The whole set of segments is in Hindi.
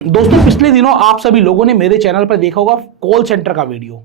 दोस्तों पिछले दिनों आप सभी लोगों ने मेरे चैनल पर देखा होगा कॉल सेंटर का वीडियो।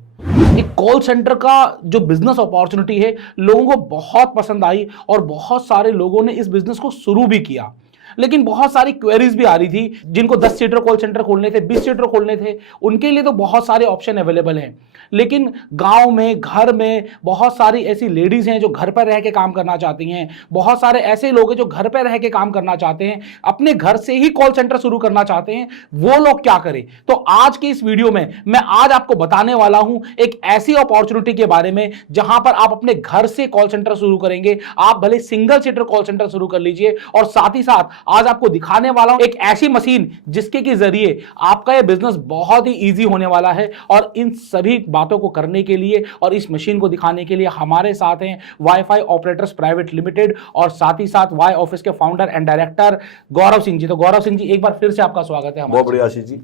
एक कॉल सेंटर का जो बिजनेस अपॉर्चुनिटी है लोगों को बहुत पसंद आई और बहुत सारे लोगों ने इस बिजनेस को शुरू भी किया। लेकिन बहुत सारी क्वेरीज भी आ रही थी। जिनको 10 सीटर कॉल सेंटर खोलने थे, 20 सीटर खोलने थे, उनके लिए तो बहुत सारे ऑप्शन अवेलेबल हैं। लेकिन गांव में, घर में बहुत सारी ऐसी लेडीज हैं जो घर पर रह के काम करना चाहती हैं। बहुत सारे ऐसे लोग हैं जो घर पर रह के काम करना चाहते हैं, अपने घर से ही कॉल सेंटर शुरू करना चाहते हैं। वो लोग क्या करें? तो आज के इस वीडियो में मैं आज आपको बताने वाला हूं एक ऐसी अपॉर्चुनिटी के बारे में जहां पर आप अपने घर से कॉल सेंटर शुरू करेंगे। आप भले सिंगल सीटर कॉल सेंटर शुरू कर लीजिए, और साथ ही साथ आज आपको दिखाने वाला हूं एक ऐसी मशीन जिसके के जरिए आपका यह बिजनेस बहुत ही इजी होने वाला है। और इन सभी बातों को करने के लिए और इस मशीन को दिखाने के लिए हमारे साथ हैं वाईफाई ऑपरेटर्स प्राइवेट लिमिटेड और साथ ही साथ वाई ऑफिस के founder and director Gaurav Singh ji. तो गौरव सिंह जी, एक बार फिर से आपका स्वागत है। बहुत बढ़िया आशीष जी।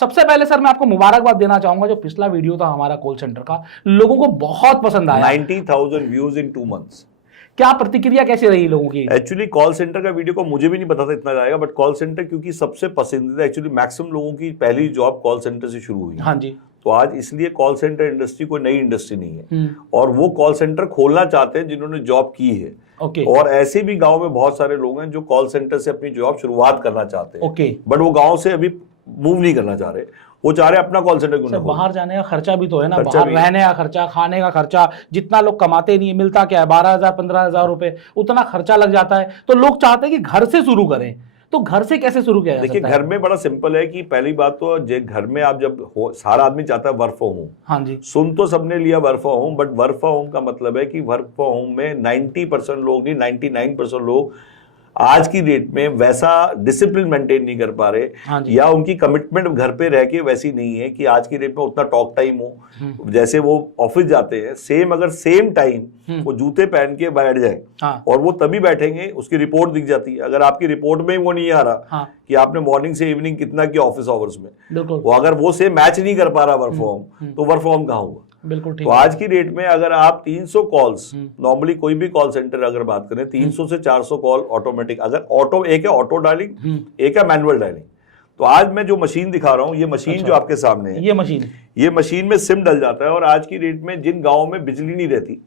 सबसे पहले सर मैं आपको मुबारकबाद देना चाहूंगा, जो पिछला वीडियो था हमारा कॉल सेंटर का, लोगों को बहुत पसंद आया। 90,000 व्यूज इन 2 months। क्या प्रतिक्रिया कैसी रही लोगों की? एक्चुअली कॉल सेंटर का वीडियो को मुझे भी नहीं पता था इतना जाएगा, बट कॉल सेंटर क्योंकि सबसे पसंदीदा, एक्चुअली मैक्सिमम लोगों की पहली जॉब कॉल सेंटर से शुरू हुई। हाँ जी। तो आज इसलिए कॉल सेंटर इंडस्ट्री कोई नई इंडस्ट्री नहीं है, और वो कॉल सेंटर खोलना चाहते हैं जिन्होंने जॉब की है। ओके। और ऐसे भी गांव में बहुत सारे लोग हैं जो कॉल सेंटर से अपनी जॉब शुरुआत करना चाहते हैं। ओके। बट वो गांव से अभी मूव नहीं करना चाह रहे, वो चाह रहे अपना कॉल सेंटर क्यों ना खोलें। बाहर जाने का खर्चा भी तो है ना, बाहर रहने का खर्चा, खाने का खर्चा, जितना लोग कमाते नहीं है, मिलता क्या है 12,000 15,000 रुपए, उतना खर्चा लग जाता है। तो लोग चाहते हैं कि घर से शुरू करें। तो घर से कैसे शुरू किया जा सकता है? देखिए, घर में बड़ा सिंपल है कि पहली बात तो घर में आप जब हो, सारा आदमी चाहता है वर्क फ्रॉम होम। हाँ जी। सुन तो सबने लिया work from home, but work from home का मतलब है कि वर्क फ्रॉम होम में 90% लोग नहीं, 99% लोग आज की डेट में वैसा डिसिप्लिन मेंटेन नहीं कर पा रहे। हाँ, या उनकी कमिटमेंट घर पे रह के वैसी नहीं है कि आज की डेट में उतना टॉक टाइम हो। जैसे वो ऑफिस जाते हैं, अगर सेम टाइम वो जूते पहन के बैठ जाए, हाँ, और वो तभी बैठेंगे, उसकी रिपोर्ट दिख जाती है। अगर आपकी रिपोर्ट में वो नहीं आ रहा, हाँ, कि आपने मॉर्निंग से इवनिंग कितना किया ऑफिस आवर्स में, बिल्कुल, वो अगर वो से मैच नहीं कर पा रहा वर्क फ्रॉम, तो वर्क फ्रॉम कहाँ हुआ? बिल्कुल ठीक। तो आज की डेट में अगर आप 300 कॉल्स, नॉर्मली कोई भी कॉल सेंटर अगर बात करें, 300 से 400 कॉल ऑटोमेटिक, अगर ऑटो, एक है ऑटो डायलिंग, एक है मैनुअल डायलिंग। तो आज मैं जो मशीन दिखा रहा हूं, ये मशीन जो आपके सामने है, ये मशीन में सिम डल जाता है, और आज की डेट में जिन गाँव में बिजली नहीं रहती,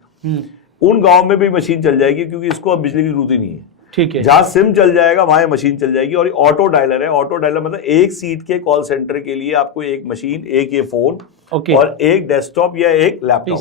उन गाँव में भी मशीन चल जाएगी, क्योंकि इसको अब बिजली की जरूरत ही नहीं है। ठीक है। जहां सिम चल जाएगा वहां मशीन चल जाएगी। और ऑटो डायलर है। ऑटो डायलर मतलब एक सीट के कॉल सेंटर के लिए आपको एक मशीन, एक ये फोन, और एक डेस्कटॉप या एक लैपटॉप।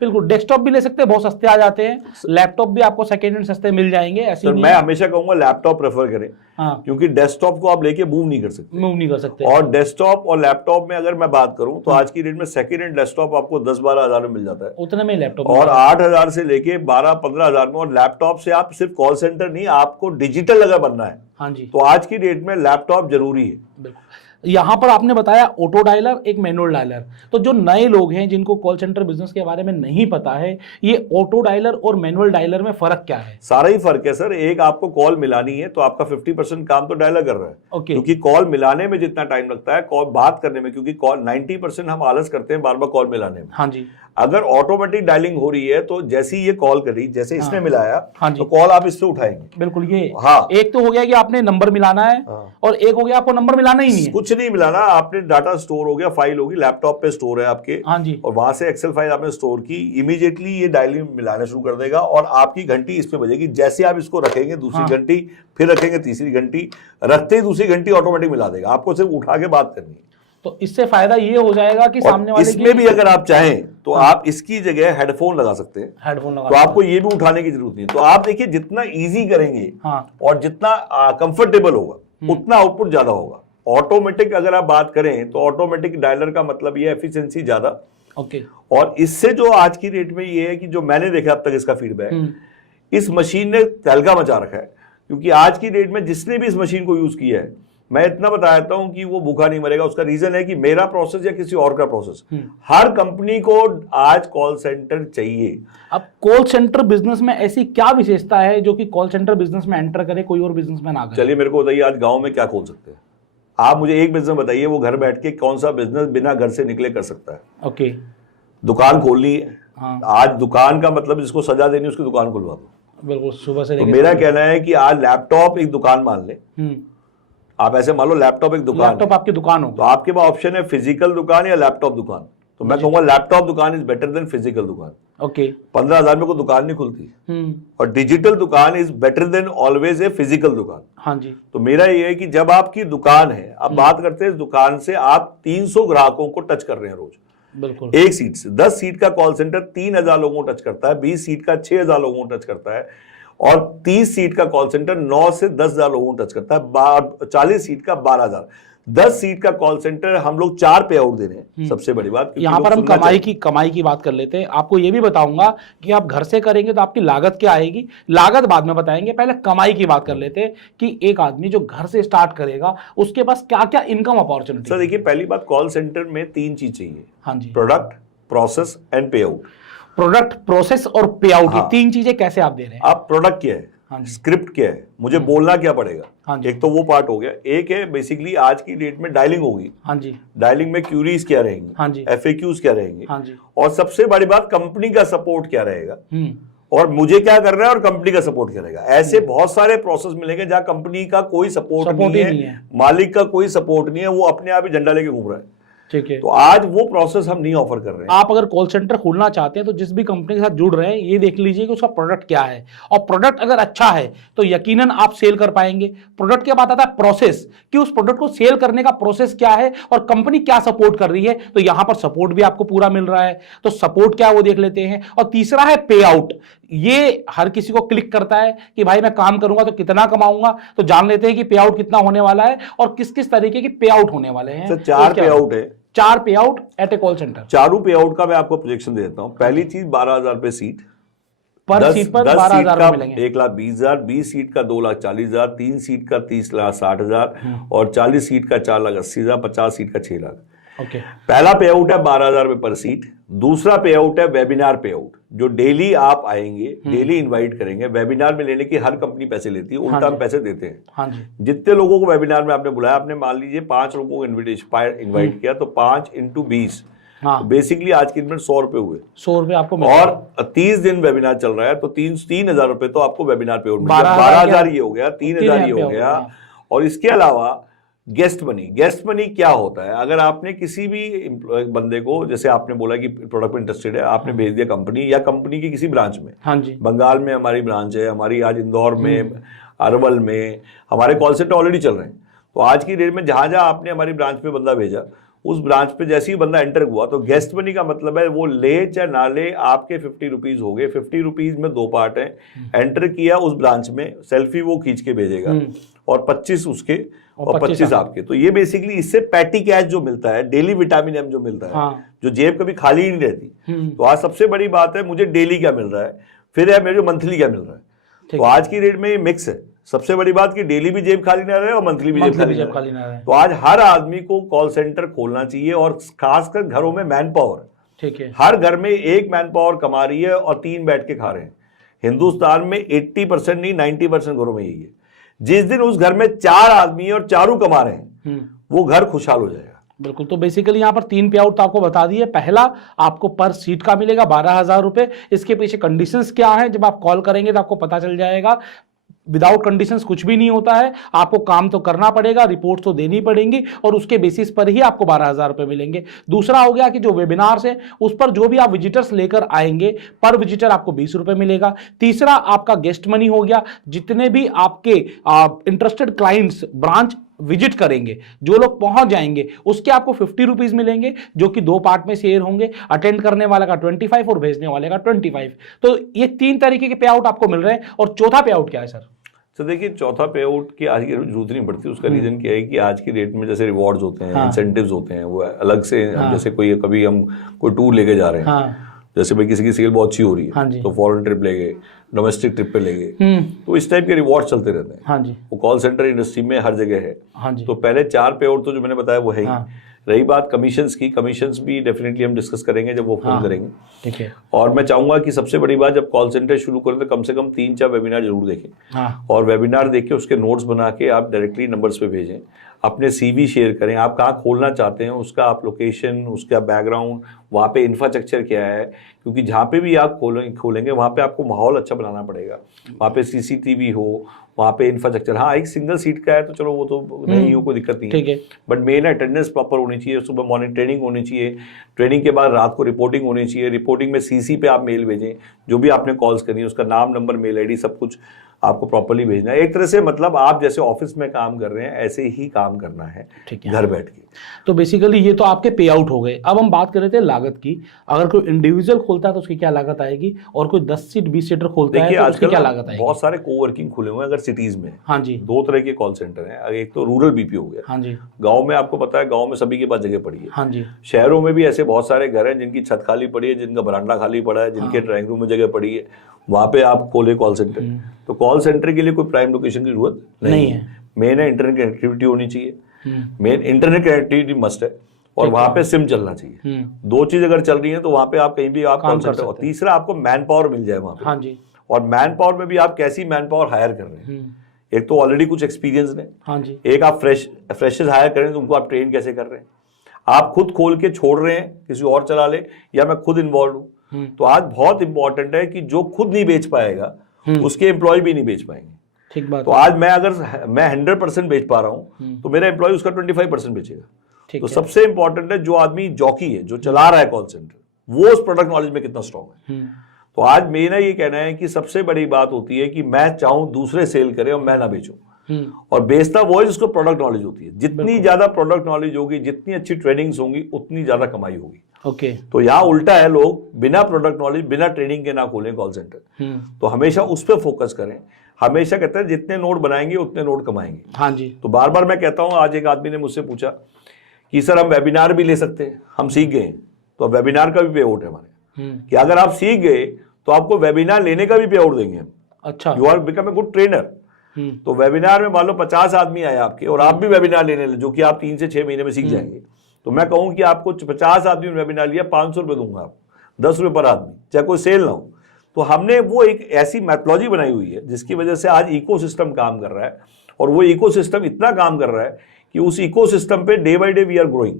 बिल्कुल, डेस्कटॉप भी ले सकते हैं, बहुत सस्ते आ जाते हैं। लैपटॉप भी आपको सेकेंड हैंड सस्ते मिल जाएंगे। ऐसे मैं हमेशा कहूंगा लैपटॉप प्रेफर करें। हाँ। क्योंकि डेस्कटॉप को आप लेके मूव नहीं कर सकते। और डेस्कटॉप और लैपटॉप में अगर मैं बात करूं तो आज की डेट में सेकेंड हैंड डेस्कटॉप आपको 10-12 हजार में मिल जाता है, उतने में लैपटॉप, और 8,000 से लेके 12-15 हजार में। और लैपटॉप से आप सिर्फ कॉल सेंटर नहीं, आपको डिजिटल अगर बनना है, हाँ जी, तो आज की डेट में लैपटॉप जरूरी है। बिल्कुल। यहाँ पर आपने बताया ऑटो डायलर, एक मैनुअल डायलर। तो जो नए लोग हैं जिनको कॉल सेंटर बिजनेस के बारे में नहीं पता है, ये ऑटो डायलर और मैनुअल डायलर में फर्क क्या है? सारा ही फर्क है सर। एक आपको कॉल मिलानी है तो आपका 50% काम तो डायलर कर रहा है। ओके। क्योंकि कॉल मिलाने में जितना टाइम लगता है कॉल बात करने में, क्योंकि कॉल 90% हम आलस करते हैं बार बार कॉल मिलाने में। हाँ जी। अगर ऑटोमेटिक डायलिंग हो रही है तो जैसे ये कॉल करी, जैसे इसने मिलाया, हाँ जी, तो कॉल आप इससे उठाएंगे। बिल्कुल। ये हाँ, एक तो हो गया कि आपने नंबर मिलाना है, और एक हो गया आपको नंबर मिलाना ही नहीं है, कुछ नहीं मिलाना। आपने डाटा स्टोर हो गया, फाइल होगी, लैपटॉप पे स्टोर है आपके, हाँ जी, और वहां से एक्सेल फाइल आपने स्टोर की, इमीडिएटली ये डायलिंग मिलाना शुरू कर देगा, और आपकी घंटी इस पे बजेगी। जैसे आप इसको रखेंगे दूसरी घंटी, फिर रखेंगे तीसरी घंटी, रखते ही दूसरी घंटी ऑटोमेटिक मिला देगा। आपको सिर्फ उठा के बात करनी है। तो इससे फायदा ये हो जाएगा कि सामने वाले इसमें भी अगर आप चाहें तो आप इसकी जगह हेडफोन लगा सकते हैं। हेडफोन लगा, तो आपको ये भी उठाने की जरूरत नहीं। तो आप देखिए, जितना इजी करेंगे, हाँ, और जितना कंफर्टेबल होगा, उतना आउटपुट ज्यादा होगा। ऑटोमेटिक अगर आप बात करें तो ऑटोमेटिक डायलर का मतलब ये एफिशिएंसी ज्यादा। ओके। और इससे जो आज की डेट में ये है कि जो मैंने देखा अब तक इसका फीडबैक, इस मशीन ने तहलका मचा रखा है। क्योंकि आज की डेट में जिसने भी इस मशीन को यूज किया है, मैं इतना बता देता हूं कि वो भूखा नहीं मरेगा। उसका रीजन है कि मेरा प्रोसेस या किसी और का प्रोसेस, हर कंपनी को आज कॉल सेंटर चाहिए। अब कॉल सेंटर बिजनेस में ऐसी क्या विशेषता है जो कि कॉल सेंटर बिजनेस में एंटर करे, कोई और बिजनेस में ना करे? चलिए मेरे को बताइए, आज गांव में क्या खोल सकते हैं आप? मुझे एक बिजनेस बताइए, वो घर बैठ के कौन सा बिजनेस बिना घर से निकले कर सकता है? ओके। दुकान खोलनी है, हाँ। आज दुकान का मतलब जिसको सजा देनी, उसकी दुकान खुलवा दो। बिल्कुल, सुबह से तो मेरा कहना है कि आज लैपटॉप एक दुकान मान ले, आप ऐसे मान लो लैपटॉप एक दुकान लैपटॉप आपकी दुकान होगी, तो आपके पास ऑप्शन है फिजिकल दुकान या लैपटॉप दुकान। तो मैं कहूंगा लैपटॉप दुकान इज बेटर देन फिजिकल दुकान। ओके। 15,000 में कोई दुकान नहीं खुलती। और डिजिटल दुकान is better than always a physical दुकान। हाँ जी। तो मेरा ये है कि जब आपकी दुकान है, अब बात करते हैं इस दुकान से आप 300 ग्राहकों को टच कर रहे हैं रोज, बिल्कुल। एक सीट से। 10 सीट का कॉल सेंटर 3,000 लोगों को टच करता है, 20 सीट का 6,000 लोगों को टच करता है, और 30 सीट का कॉल सेंटर 9 से 10,000 लोगों को टच करता है, 40 सीट का 12,000। 10 सीट का कॉल सेंटर हम लोग 4 पे आउट दे रहे हैं। सबसे बड़ी बात, यहाँ पर हम कमाई की बात कर लेते हैं। आपको ये भी बताऊंगा कि आप घर से करेंगे तो आपकी लागत क्या आएगी, लागत बाद में बताएंगे, पहले कमाई की बात कर लेते हैं कि एक आदमी जो घर से स्टार्ट करेगा उसके पास क्या क्या इनकम अपॉर्चुनिटी। सर देखिए, पहली बात, कॉल सेंटर में 3 चीज चाहिए। हाँ जी। प्रोडक्ट, प्रोसेस एंड पे आउट। प्रोडक्ट, प्रोसेस और पे आउट, ये 3 चीजें कैसे आप दे रहे हैं? आप प्रोडक्ट क्या है, स्क्रिप्ट क्या है, मुझे बोलना क्या पड़ेगा, हाँ जी। एक तो वो पार्ट हो गया। एक है बेसिकली आज की डेट में डायलिंग होगी। हाँ जी। डायलिंग में क्यूरीज क्या रहेंगी, हाँ जी। FAQs क्या रहेंगे, हाँ जी। और सबसे बड़ी बात कंपनी का सपोर्ट क्या रहेगा, और मुझे क्या करना है और कंपनी का सपोर्ट क्या रहेगा। ऐसे बहुत सारे प्रोसेस मिलेंगे जहां कंपनी का कोई सपोर्ट नहीं है, मालिक का कोई सपोर्ट नहीं है, वो अपने आप ही झंडा लेके घूम रहा है। ठीक है। तो आज वो प्रोसेस हम नहीं ऑफर कर रहे हैं। आप अगर कॉल सेंटर खोलना चाहते हैं तो जिस भी कंपनी के साथ जुड़ रहे हैं ये देख लीजिए कि उसका प्रोडक्ट क्या है, और प्रोडक्ट अगर अच्छा है तो यकीनन आप सेल कर पाएंगे। प्रोडक्ट के बाद आता है प्रोसेस, कि उस प्रोडक्ट को सेल करने का प्रोसेस क्या है और कंपनी क्या सपोर्ट कर रही है। तो यहां पर सपोर्ट भी आपको पूरा मिल रहा है, तो सपोर्ट क्या है वो देख लेते हैं। और तीसरा है पे आउट। ये हर किसी को क्लिक करता है कि भाई मैं काम करूंगा तो कितना कमाऊंगा, तो जान लेते हैं कि पे आउट कितना होने वाला है और किस किस तरीके के पे आउट होने वाले हैं। 4 पे आउट है, 4 पे out at A call centre. चारों पे आउट का मैं आपको प्रोजेक्शन दे देता हूं। पहली चीज 12,000 रुपए सीट, पर सीट पर 12,000 मिलेंगे। 1,20,000, 20 सीट का 2,40,000, 3 सीट का 30,60,000, और 40 सीट का 4,80,000, 50 सीट का 6 लाख। ओके। पहला पे आउट है 12,000 रुपए पर सीट। दूसरा पे आउट है वेबिनार पे आउट, जो डेली आप आएंगे, डेली इनवाइट करेंगे। वेबिनार में लेने की हर कंपनी पैसे लेती है, उल्टा हम पैसे देते हैं। हाँ जी। जितने लोगों को वेबिनार में आपने बुलाया, आपने मान लीजिए 5 लोगों को इनवाइट किया, तो 5 × 20, बेसिकली आज के दिन में 100 रुपए हुए। 100 रुपए आपको, और 30 दिन वेबिनार चल रहा है तो 3,000 रुपए तो आपको वेबिनार पे 12,000 ये हो गया, 3,000 ये हो गया। और इसके अलावा गेस्ट मनी क्या होता है? अगर आपने किसी भी बंदे को, जैसे आपने बोला कि प्रोडक्ट में इंटरेस्टेड है, आपने भेज दिया कंपनी या कंपनी की किसी ब्रांच में। हाँ जी। बंगाल में हमारी ब्रांच है, हमारी आज इंदौर में, अरवल में हमारे कॉल सेंटर ऑलरेडी चल रहे हैं। तो आज की डेट में जहां जहां आपने हमारी ब्रांच पे बंदा भेजा, उस ब्रांच पे जैसे ही बंदा एंटर हुआ, तो गेस्ट मनी का मतलब है वो ले चाहे ना ले, आपके 50 रुपीज हो गए। 50 रुपीज में 2 पार्ट है। एंटर किया उस ब्रांच में, सेल्फी वो खींच के भेजेगा, और 25 उसके और 25 आपके। तो ये बेसिकली इससे पैटी कैश जो मिलता है, डेली विटामिन एम जो मिलता है, जो जेब कभी खाली ही नहीं रहती। तो आज सबसे बड़ी बात है मुझे डेली क्या मिल रहा है, फिर है मेरे मंथली क्या मिल रहा है। तो आज की डेट में ये मिक्स है। सबसे बड़ी बात कि डेली भी जेब खाली ना रहे और मंथली भी जेब खाली ना रहे। तो आज हर आदमी को कॉल सेंटर खोलना चाहिए, और खासकर घरों में मैन पावर। ठीक है, हर घर में एक मैन पावर कमा रही है और 3 बैठ के खा रहे हैं। हिंदुस्तान में 80% नहीं 90% घरों में यही है। जिस दिन उस घर में 4 आदमी और चारों कमा रहे हैं, वो घर खुशहाल हो जाएगा। बिल्कुल। तो बेसिकली यहाँ पर 3 पे आउट तो आपको बता दिए। पहला, आपको पर सीट का मिलेगा 12,000 रुपए। इसके पीछे कंडीशंस क्या है, जब आप कॉल करेंगे तो आपको पता चल जाएगा। विदाउट कंडीशंस कुछ भी नहीं होता है, आपको काम तो करना पड़ेगा, रिपोर्ट तो देनी पड़ेंगी, और उसके बेसिस पर ही आपको 12,000 रुपए मिलेंगे। दूसरा हो गया कि जो वेबिनार्स है उस पर जो भी आप विजिटर्स लेकर आएंगे, पर विजिटर आपको 20 रुपए मिलेगा। तीसरा आपका गेस्ट मनी हो गया, जितने भी आपके इंटरेस्टेड क्लाइंट्स ब्रांच विजिट करेंगे, जो लोग पहुंच जाएंगे, उसके आपको 50 रुपीज मिलेंगे, जो कि 2 पार्ट में शेयर होंगे। अटेंड करने वाले का 25 और भेजने वाले का 25। तो ये 3 तरीके के पे आउट आपको मिल रहे हैं। और चौथा पे आउट क्या है सर? तो देखिए, चौथा पे आउट की आज की जरूरत नहीं पड़ती। उसका रीजन क्या है कि आज की डेट में जैसे रिवॉर्ड्स होते हैं, इंसेंटिव्स होते हैं, वो अलग से, जैसे कभी हम कोई टूर लेके जा रहे हैं, जैसे भाई किसी की सेल बहुत अच्छी हो रही है, तो फॉरेन ट्रिप ले गए, डोमेस्टिक ट्रिप पे ले गए, तो इस टाइप के रिवॉर्ड चलते रहते हैं। हाँ जी। वो कॉल सेंटर इंडस्ट्री में हर जगह है। हाँ जी। तो पहले 4 पे आउट तो जो मैंने बताया वो है ही। रही बात कमीशंस की, कमीशंस भी डेफिनेटली हम डिस्कस करेंगे जब वो फोन करेंगे। ठीक है। और मैं चाहूंगा कि सबसे बड़ी बात, जब कॉल सेंटर शुरू करें तो कम से कम 3-4 वेबिनार जरूर देखें। और वेबिनार देख के उसके नोट्स बना के आप डायरेक्टली नंबर्स पे भेजें। अपने सीवी शेयर करें, आप कहाँ खोलना चाहते हैं, उसका आप लोकेशन, उसका बैकग्राउंड, वहाँ पे इंफ्रास्ट्रक्चर क्या है, क्योंकि जहाँ पे भी आप खोलेंगे वहाँ पे आपको माहौल अच्छा बनाना पड़ेगा, वहाँ पे सीसीटीवी हो, वहाँ पे इंफ्रास्ट्रक्चर। हाँ, एक सिंगल सीट का है तो चलो वो तो नहीं हो, कोई दिक्कत नहीं है, बट मेन अटेंडेंस प्रॉपर होनी चाहिए, सुबह मॉर्निंग ट्रेनिंग होनी चाहिए, ट्रेनिंग के बाद रात को रिपोर्टिंग होनी चाहिए, रिपोर्टिंग में सीसी पे आप मेल भेजें, जो भी आपने कॉल्स करनी है उसका नाम, नंबर, मेल आईडी सब कुछ आपको प्रॉपर्ली भेजना है। एक तरह से मतलब आप जैसे ऑफिस में काम कर रहे हैं ऐसे ही काम करना है घर बैठ के। तो बेसिकली ये तो आपके पे आउट हो गए। अब हम बात कर रहे थे लागत की। अगर कोई इंडिविजुअल खोलता है तो उसकी क्या लागत आएगी, और कोई 10 सीट 20 सीटर खोलता है तो उसकी क्या लागत आएगी? बहुत सारे कोवर्किंग खुले हुए हैं अगर सिटीज में। हाँ जी। 2 तरह के कॉल सेंटर हैं, एक तो रूरल बीपीओ हो गया। हाँ जी। गांव में आपको पता है, गांव में सभी के पास जगह पड़ी है। हाँ जी। शहरों में भी ऐसे बहुत सारे घर हैं जिनकी छत खाली पड़ी है, जिनका बरामदा खाली पड़ा है, जिनके ड्राइंग रूम में जगह पड़ी है, वहां पे आप खोले कॉल सेंटर। तो कॉल सेंटर के लिए कोई प्राइम लोकेशन की जरूरत नहीं है। मेन है इंटरनेट कनेक्टिविटी होनी चाहिए, मेन इंटरनेट कनेक्टिविटी मस्ट है, और वहां पे सिम चलना चाहिए। 2 चीज अगर चल रही है तो वहां पे आप कहीं भी आप कॉल सेंटर। और तीसरा आपको मैन पावर मिल जाए वहां पे। हाँ जी। और मैन पावर में भी आप कैसी मैन पावर हायर कर रहे हैं, एक तो ऑलरेडी कुछ एक्सपीरियंस है। हाँ जी। एक आप फ्रेशर्स हायर करें तो उनको आप ट्रेन कैसे कर रहे हैं, आप खुद खोल के छोड़ रहे हैं किसी और चला ले, या मैं खुद इन्वॉल्व हूं। तो आज बहुत इंपॉर्टेंट है कि जो खुद नहीं बेच पाएगा उसके एम्प्लॉय भी नहीं बेच पाएंगे। ठीक बात। तो आज मैं 100% बेच पा रहा हूं तो मेरा एम्प्लॉय उसका 25% बेचेगा। तो सबसे इंपॉर्टेंट है जो आदमी जॉकी है, जो चला रहा है कॉल सेंटर, वो उस प्रोडक्ट नॉलेज में कितना स्ट्रॉन्ग है। तो आज मेरा ये कहना है कि सबसे बड़ी बात होती है कि मैं चाहूं दूसरे सेल करें और मैं ना बेचूं, और बेचता वो है जिसको प्रोडक्ट नॉलेज होती है। जितनी ज्यादा प्रोडक्ट नॉलेज होगी, जितनी अच्छी ट्रेनिंग्स होंगी, उतनी ज्यादा कमाई होगी। ओके। तो यहाँ उल्टा है, लोग बिना प्रोडक्ट नॉलेज, बिना ट्रेनिंग के ना खोलें कॉल सेंटर। तो हमेशा उस पर फोकस करें। हमेशा कहते हैं जितने नोट बनाएंगे उतने नोट कमाएंगे। हाँ जी। तो बार बार मैं कहता हूँ, आज एक आदमी ने मुझसे पूछा कि सर हम वेबिनार भी ले सकते हैं, हम सीख गए, तो अब वेबिनार का भी पे आउट है हमारे, कि अगर आप सीख गए तो आपको वेबिनार लेने का भी पे आउट देंगे हम। अच्छा। You are become a good trainer. तो वेबिनार में मान लो 50 आदमी आए आपके, और आप भी वेबिनार लेने जो कि आप 3 से 6 महीने में सीख जाएंगे, तो मैं कहूँ कि आपको 50 आदमी ने वेबिनार लिया, 500 रुपये दूंगा आप, 10 रुपये पर आदमी, चाहे कोई सेल ना हो। तो हमने वो एक ऐसी मैथोलॉजी बनाई हुई है जिसकी वजह से आज इकोसिस्टम काम कर रहा है, और वो इकोसिस्टम इतना काम कर रहा है कि उस इकोसिस्टम पे day by day we are growing.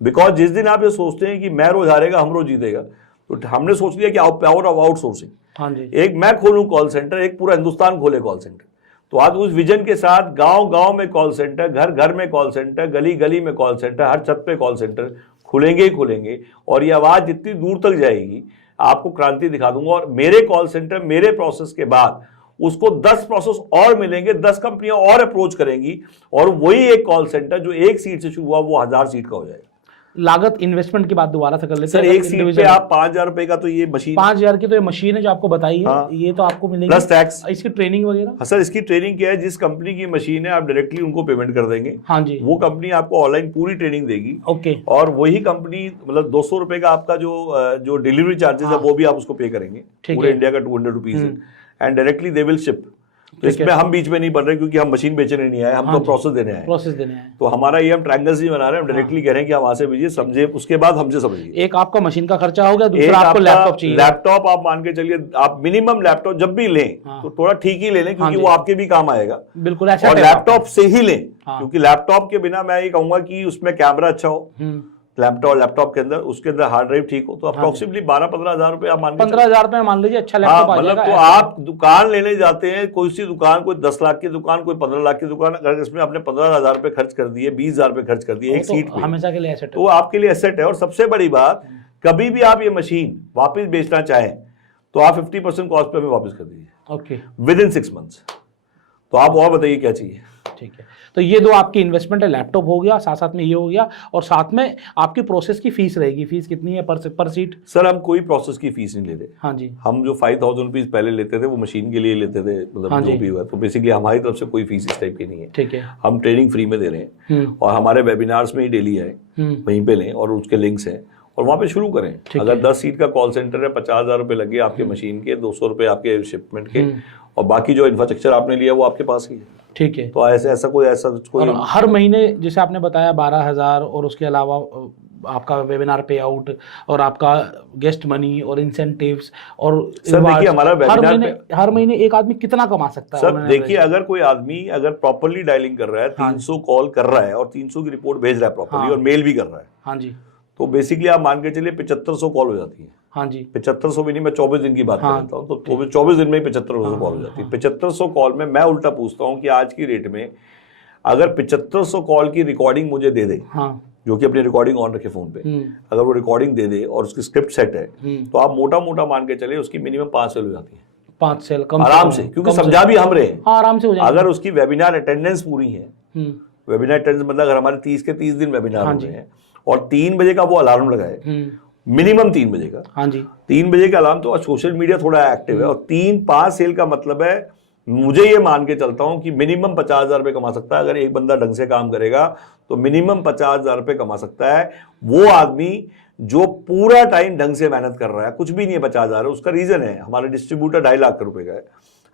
Because जिस दिन आप ये सोचते हैं कि मैं रोज हारेगा, हम रोज जीतेगा, तो हमने सोच लिया कि पावर ऑफ आउटसोर्सिंग। हाँ जी। एक मैं खोलूं कॉल सेंटर, एक पूरा हिंदुस्तान खोले कॉल सेंटर। तो आज उस विजन के साथ गांव गांव में कॉल सेंटर, घर घर में कॉल सेंटर, गली गली में कॉल सेंटर, हर छत पे कॉल सेंटर खुलेंगे ही खुलेंगे, और ये आवाज जितनी दूर तक जाएगी आपको क्रांति दिखा दूंगा। और मेरे कॉल सेंटर, मेरे प्रोसेस के बाद उसको 10 प्रोसेस और मिलेंगे, 10 कंपनियां और अप्रोच करेंगी, और वही एक कॉल सेंटर जो 1 सीट से शुरू हुआ वो 1000 सीट का हो जाएगा। लागत इन्वेस्टमेंट की बात दोबारा से कर लेते हैं। सर 1 सीट पे आप 5000 रुपए का, तो ये मशीन 5000 की तो ये मशीन है जो आपको बताई है। हाँ। ये तो आपको मिलेगी प्लस टैक्स। इसकी ट्रेनिंग वगैरह? हाँ सर, इसकी ट्रेनिंग क्या है, जिस कंपनी की मशीन है आप डायरेक्टली उनको पेमेंट कर देंगे। हाँ जी। वो कंपनी आपको ऑनलाइन पूरी ट्रेनिंग देगी। ओके। और वही कंपनी मतलब 200 रुपए का आपका जो डिलीवरी चार्जेस है वो भी आप उसको पे करेंगे। पूरे इंडिया का 200 रुपीज है, and directly they will ship. तो इसमें हम बीच में नहीं बन रहे, क्योंकि हम मशीन बेचने नहीं आए, हम तो प्रोसेस देने आए। तो हमारा ये हम ट्रायंगल्स नहीं बना रहे, हम डायरेक्टली कह रहे हैं कि आप वहां से भेजिए, समझे, उसके बाद हमसे समझिए। एक आपका मशीन का खर्चा हो गया, दूसरा आपको लैपटॉप चाहिए। लैपटॉप आप मान के चलिए, आप मिनिमम लैपटॉप जब भी लें तो थोड़ा ठीक ही ले लें, क्योंकि वो आपके भी काम आएगा। बिल्कुल ऐसा। और लैपटॉप से ही लें, क्योंकि लैपटॉप के बिना मैं ये कहूंगा कि उसमें कैमरा अच्छा हो, लैपटॉप के अंदर, उसके अंदर हार्ड ड्राइव ठीक हो, तो अप्रोक्सीमेटली 12-15 हजार रुपए आप मान 15,000 रुपए मान लीजिए, अच्छा लैपटॉप आ जाएगा। तो आप दुकान लेने जाते हैं, कोई सी दुकान, कोई 10 लाख की दुकान, कोई 15 लाख की दुकान, अगर इसमें आपने 15,000 रुपए खर्च कर दिए, 20,000 रुपए खर्च कर दिए एक सीट पे, हमेशा के लिए एसेट है, तो आपके लिए एसेट है। और सबसे बड़ी बात, कभी भी आप ये मशीन वापस बेचना चाहें तो आप 50% कॉस्ट पे हमें वापस कर दीजिए। ओके। With in 6 months. तो आप और बताइए क्या चाहिए। ठीक है, तो ये 2 आपकी इन्वेस्टमेंट है, लैपटॉप हो गया, साथ साथ में ये हो गया, और साथ में आपकी प्रोसेस की फीस रहेगी। फीस कितनी है पर सीट? सर हम कोई प्रोसेस की फीस नहीं लेते। हाँ जी। हम जो 5,000 रुपीज पहले लेते थे वो मशीन के लिए लेते थे, मतलब जो भी हुआ, तो बेसिकली हमारी तरफ से कोई फीस इस टाइप की नहीं है। ठीक है। हम ट्रेनिंग फ्री में दे रहे हैं, और हमारे वेबिनार्स में ही डेली आए, वहीं पे लें, और उसके लिंक्स हैं, और वहाँ पे शुरू करें। अगर 10 सीट का कॉल सेंटर है, 50,000 रुपए लगे आपके मशीन के, 200 रुपए आपके शिपमेंट के, और बाकी जो इंफ्रास्ट्रक्चर आपने लिया वो आपके पास ही है। ठीक है। तो ऐसा कोई और हर महीने जैसे आपने बताया 12,000, और उसके अलावा आपका वेबिनार पे आउट और आपका गेस्ट मनी और इंसेंटिव्स और सर देखिए हमारा हर महीने एक आदमी कितना कमा सकता है? सर देखिए अगर कोई आदमी अगर प्रॉपर्ली डायलिंग कर रहा है, 300 कॉल कर रहा है और 300 की रिपोर्ट भेज रहा है प्रॉपर्ली और मेल भी कर रहा है, हाँ जी, तो बेसिकली आप मान के चलिए 7500 कॉल हो जाती है। हाँ जी, 7500 भी नहीं, मैं 24 दिन की बात कर रहा हूँ, तो 24 दिन में ही 7500 कॉल हो जाती है। 7500 कॉल में मैं उल्टा पूछता हूँ कि आज की रेट में अगर 7500 कॉल की रिकॉर्डिंग मुझे दे दे, जो कि अपनी रिकॉर्डिंग ऑन रखे फोन पे, अगर वो रिकॉर्डिंग दे दे और उसकी स्क्रिप्ट सेट है, तो आप मोटा मोटा मान के चले उसकी मिनिमम 5 सेल हो जाती है। 5 सेल कम आराम से, क्योंकि समझा भी हम रहे हैं। हाँ, आराम से हो जाएगा। अगर उसकी वेबिनार अटेंडेंस पूरी है, वेबिनार अटेंडेंस मतलब अगर हमारे 30 के 30 दिन वेबिनार हो रहे हैं और 3 बजे का वो अलार्म लगाए, मिनिमम 3 बजे का, हाँ जी, 3 बजे का अलार्म, तो सोशल मीडिया थोड़ा एक्टिव है और 3-5 सेल का मतलब है, मुझे ये मान के चलता हूं कि मिनिमम 50,000 रुपये कमा सकता है। अगर एक बंदा ढंग से काम करेगा तो मिनिमम 50,000 रुपये कमा सकता है वो आदमी जो पूरा टाइम ढंग से मेहनत कर रहा है। कुछ भी नहीं है 50,000, उसका रीजन है हमारा डिस्ट्रीब्यूटर 2.5 लाख रुपए का है,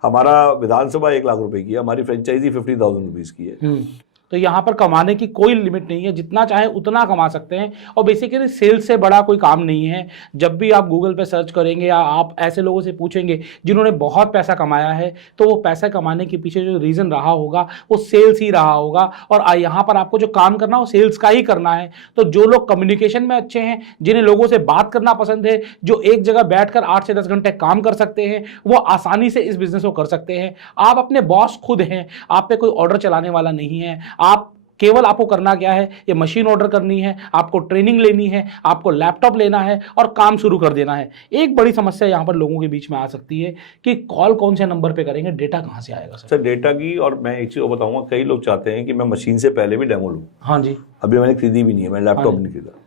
हमारा विधानसभा 1 लाख रुपए की है, हमारी फ्रेंचाइजी 50,000 रुपीज की है। तो यहाँ पर कमाने की कोई लिमिट नहीं है, जितना चाहे उतना कमा सकते हैं। और बेसिकली सेल्स से बड़ा कोई काम नहीं है। जब भी आप गूगल पे सर्च करेंगे या आप ऐसे लोगों से पूछेंगे जिन्होंने बहुत पैसा कमाया है, तो वो पैसा कमाने के पीछे जो रीज़न रहा होगा वो सेल्स ही रहा होगा। और यहाँ पर आपको जो काम करना है वो सेल्स का ही करना है। तो जो लोग कम्युनिकेशन में अच्छे हैं, जिन्हें लोगों से बात करना पसंद है, जो एक जगह बैठकर 8 से 10 घंटे काम कर सकते हैं, वो आसानी से इस बिजनेस को कर सकते हैं। आप अपने बॉस खुद हैं, आप पे कोई ऑर्डर चलाने वाला नहीं है। आप केवल आपको करना क्या है, ये मशीन ऑर्डर करनी है, आपको ट्रेनिंग लेनी है, आपको लैपटॉप लेना है और काम शुरू कर देना है। एक बड़ी समस्या यहाँ पर लोगों के बीच में आ सकती है कि कॉल कौन से नंबर पे करेंगे, डेटा कहाँ से आएगा? सर डेटा की, और मैं एक चीज़ और बताऊंगा, कई लोग चाहते हैं कि मैं मशीन से पहले भी डेमो लूँ। हाँ जी, अभी मैंने खरीदी भी नहीं है, मैं लैपटॉप नहीं खरीदा।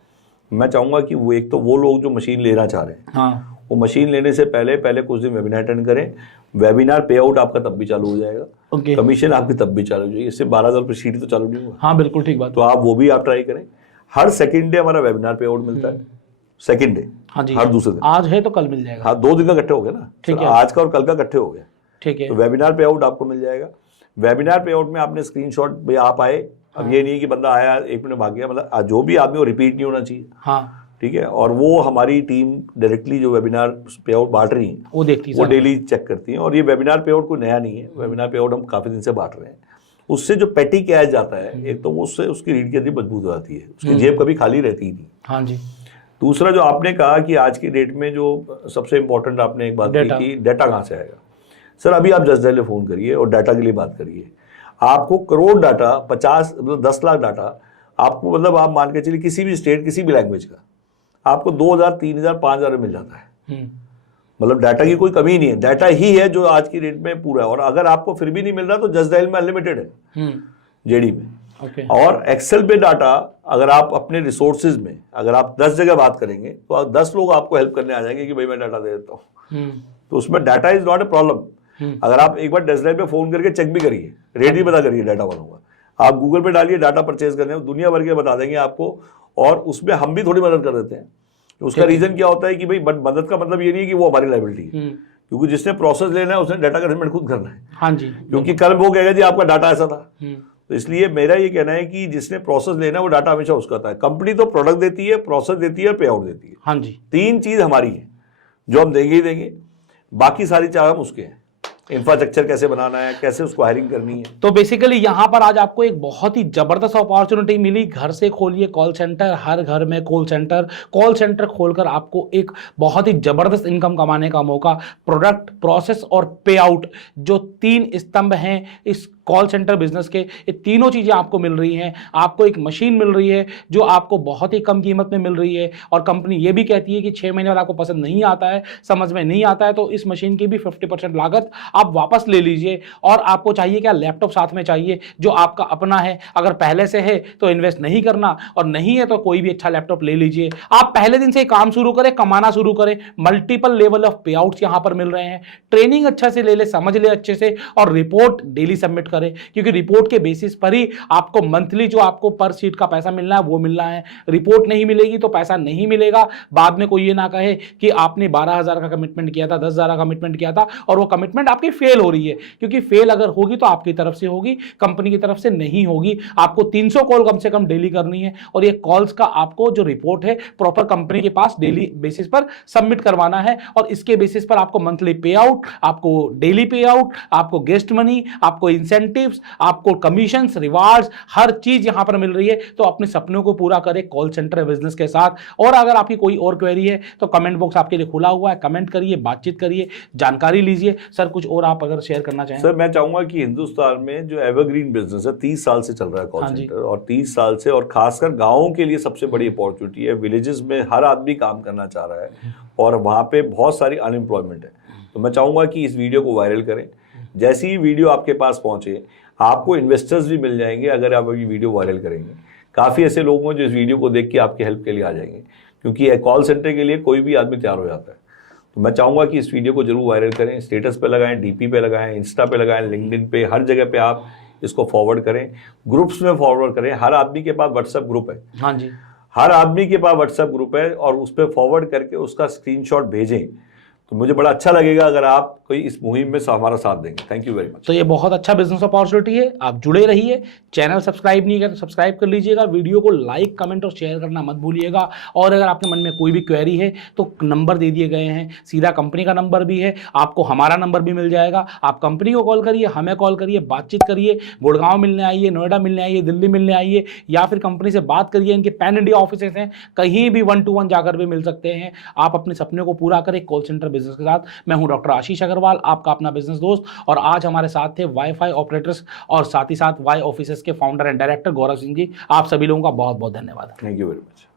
मैं चाहूंगा कि वो एक तो वो लोग जो मशीन लेना चाह रहे हैं, हाँ, वो मशीन लेने से पहले कुछ दिन वेबिनार अटेंड करें। वेबिनार पे आउट आपका तब भी चालू हो जाएगा, कमीशन आपकी तब भी चालू हो जाएगी। इससे 12,000 रुपये सीट तो चालू नहीं हुआ। हाँ बिल्कुल ठीक बात। तो आप वो भी आप ट्राई करें। हर सेकंड डे हमारा वेबिनार पे आउट मिलता है, सेकंड डे, हाँ जी, हर दूसरे दिन। आज है तो कल मिल जाएगा। हाँ, 2 दिन का इकट्ठे हो गया ना, ठीक है, आज का और कल का इकट्ठे हो गया, ठीक है। तो वेबिनार पे आउट आपको मिल जाएगा। वेबिनार पे आउट में आपने स्क्रीनशॉट भाई आप आए, अब ये नहीं कि बंदा आया 1 मिनट भाग गया, मतलब जो भी आदमी वो रिपीट नहीं होना चाहिए, हाँ, ठीक है। और वो हमारी टीम डायरेक्टली जो वेबिनार पे आउट बांट रही है वो देखती है, वो डेली चेक करती है। और ये वेबिनार पे आउट कोई नया नहीं है, वेबिनार पे आउट हम काफ़ी दिन से बांट रहे हैं। उससे जो पेटी कैश जाता है, एक तो वो उससे उसकी रीढ़ की हड्डी मजबूत हो जाती है, उसकी जेब कभी खाली रहती ही नहीं। हाँ जी। दूसरा जो आपने कहा कि आज की डेट में जो सबसे इंपॉर्टेंट आपने एक बात की कि डेटा कहाँ से आएगा। सर अभी आप जस्ट डायल फोन करिए और डाटा के लिए बात करिए, आपको करोड़ डाटा, 50 मतलब 10 लाख डाटा आपको, मतलब आप मान के चलिए किसी भी स्टेट किसी भी लैंग्वेज का आपको 2,000, 3,000, 5,000 में मिल जाता है। मतलब डाटा की कोई कमी नहीं है, डाटा ही है जो आज की रेट में पूरा है। और अगर आपको फिर भी नहीं मिल रहा तो जस्ट डायल में अनलिमिटेड है जेडी में। और एक्सेल पे डाटा अगर आप अपने रिसोर्सेज में अगर आप 10 जगह बात करेंगे तो 10 लोग आपको हेल्प करने आ जाएंगे कि भाई मैं डाटा दे देता हूँ। तो उसमें data is not a problem. अगर आप एक बार जस्ट डायल पे फोन करके चेक भी करिए, रेट भी पता करिए डाटा वालों का, आप गूगल पे डालिए डाटा परचेज करने, दुनिया भर के बता देंगे आपको। और उसमें हम भी थोड़ी मदद कर देते हैं। उसका रीजन क्या होता है कि भाई मदद का मतलब ये नहीं है कि वो हमारी लायबिलिटी है, क्योंकि जिसने प्रोसेस लेना है उसने डाटा का अरेंजमेंट खुद करना है। हाँ जी, क्योंकि कल वो कहेगा जी आपका डाटा ऐसा था। तो इसलिए मेरा ये कहना है कि जिसने प्रोसेस लेना है वो डाटा हमेशा उसका था। कंपनी तो प्रोडक्ट देती है, प्रोसेस देती है, पे आउट देती है। हाँ जी, 3 चीज हमारी है जो हम देंगे ही देंगे, बाकी सारी चाह हम उसके हैं। इंफ्रास्ट्रक्चर कैसे बनाना है, कैसे उसको हायरिंग करनी है। तो बेसिकली यहाँ पर आज आपको एक बहुत ही जबरदस्त अपॉर्चुनिटी मिली। घर से खोलिए कॉल सेंटर, हर घर में कॉल सेंटर खोलकर आपको एक बहुत ही जबरदस्त इनकम कमाने का मौका। प्रोडक्ट, प्रोसेस और पे आउट जो 3 स्तंभ हैं इस कॉल सेंटर बिजनेस के, ये तीनों चीज़ें आपको मिल रही हैं। आपको एक मशीन मिल रही है जो आपको बहुत ही कम कीमत में मिल रही है। और कंपनी ये भी कहती है कि 6 महीने बाद आपको पसंद नहीं आता है, समझ में नहीं आता है, तो इस मशीन की भी 50% लागत आप वापस ले लीजिए। और आपको चाहिए क्या, लैपटॉप साथ में चाहिए जो आपका अपना है। अगर पहले से है तो इन्वेस्ट नहीं करना, और नहीं है तो कोई भी अच्छा लैपटॉप ले लीजिए। आप पहले दिन से काम शुरू करें, कमाना शुरू करें। मल्टीपल लेवल ऑफ पे आउट्स यहाँ पर मिल रहे हैं। ट्रेनिंग अच्छा से ले ले, समझ ले अच्छे से, और रिपोर्ट डेली सबमिट करें, क्योंकि रिपोर्ट के बेसिस पर ही आपको मंथली जो आपको पर सीट का पैसा मिलना है वो मिलना है। रिपोर्ट नहीं मिलेगी तो पैसा नहीं मिलेगा। बाद में कोई ये ना कहे कि आपने 12,000 का कमिटमेंट किया था, 10,000 का कमिटमेंट किया था और वो कमिटमेंट आपकी फेल हो रही है, क्योंकि फेल अगर होगी तो आपकी तरफ से होगी, कंपनी की तरफ से नहीं होगी। आपको 300 कॉल कम से कम डेली करनी है और ये कॉल्स का आपको जो रिपोर्ट है प्रॉपर कंपनी के पास डेली बेसिस पर सबमिट करवाना है और इसके बेसिस पर आपको मंथली पे आउट, आपको डेली पे आउट, आपको गेस्ट मनी, आपको इंसेंटिव्स, आपको कमीशंस, रिवार्ड्स, हर चीज यहां पर मिल रही है। तो अपने सपनों को पूरा करें कॉल सेंटर बिजनेस के साथ। और अगर आपकी कोई और क्वेरी है तो कमेंट बॉक्स आपके लिए खुला हुआ है, कमेंट करिए, बातचीत करिए, जानकारी लीजिए। सर कुछ और आप अगर शेयर करना चाहें। सर मैं चाहूंगा कि हिंदुस्तान में जो एवरग्रीन बिजनेस है 30 साल से चल रहा है कॉल सेंटर, और 30 साल से, और खासकर गाँवों के लिए सबसे बड़ी अपॉर्चुनिटी है। विलेजेस में हर आदमी काम करना चाह रहा है और वहाँ पे बहुत सारी अनएम्प्लॉयमेंट है। तो मैं चाहूंगा कि इस वीडियो को वायरल करें। जैसे ही वीडियो आपके पास पहुंचे आपको इन्वेस्टर्स भी मिल जाएंगे अगर आप ये वीडियो वायरल करेंगे। काफ़ी ऐसे लोग हैं जो इस वीडियो को देख के आपकी हेल्प के लिए आ जाएंगे, क्योंकि कॉल सेंटर के लिए कोई भी आदमी तैयार हो जाता है। तो मैं चाहूँगा कि इस वीडियो को जरूर वायरल करें, स्टेटस पे लगाएं, डीपी पे लगाएं, इंस्टा पे लगाएं, लिंक्डइन पे, हर जगह पे आप इसको फॉरवर्ड करें, ग्रुप्स में फॉरवर्ड करें। हर आदमी के पास व्हाट्सएप ग्रुप है। हाँ जी, हर आदमी के पास व्हाट्सएप ग्रुप है और उस पर फॉरवर्ड करके उसका स्क्रीनशॉट भेजें। तो मुझे बड़ा अच्छा लगेगा अगर आप कोई इस मुहिम में हमारा साथ देंगे। Thank you very much. तो ये बहुत अच्छा बिजनेस अपॉर्चुनिटी है, आप जुड़े रहिए। चैनल सब्सक्राइब नहीं किया तो सब्सक्राइब कर लीजिएगा, वीडियो को लाइक, कमेंट और शेयर करना मत भूलिएगा। और अगर आपके मन में कोई भी क्वेरी है तो नंबर दे दिए गए हैं, सीधा कंपनी का नंबर भी है, आपको हमारा नंबर भी मिल जाएगा। आप कंपनी को कॉल करिए, हमें कॉल करिए, बातचीत करिए। गुड़गांव मिलने आइए, नोएडा मिलने आइए, दिल्ली मिलने आइए, या फिर कंपनी से बात करिए। इनके पैन इंडिया ऑफिस हैं, कहीं भी 1 to 1 जाकर भी मिल सकते हैं। आप अपने सपने को पूरा करें कॉल सेंटर बिजनेस के साथ। मैं हूं डॉक्टर आशीष अग्रवाल, आपका अपना बिजनेस दोस्त, और आज हमारे साथ थे वाईफाई ऑपरेटर्स और साथ ही साथ वाई ऑफिसेस के founder and director Gaurav Singh ji. आप सभी लोगों का बहुत बहुत धन्यवाद। Thank you very much.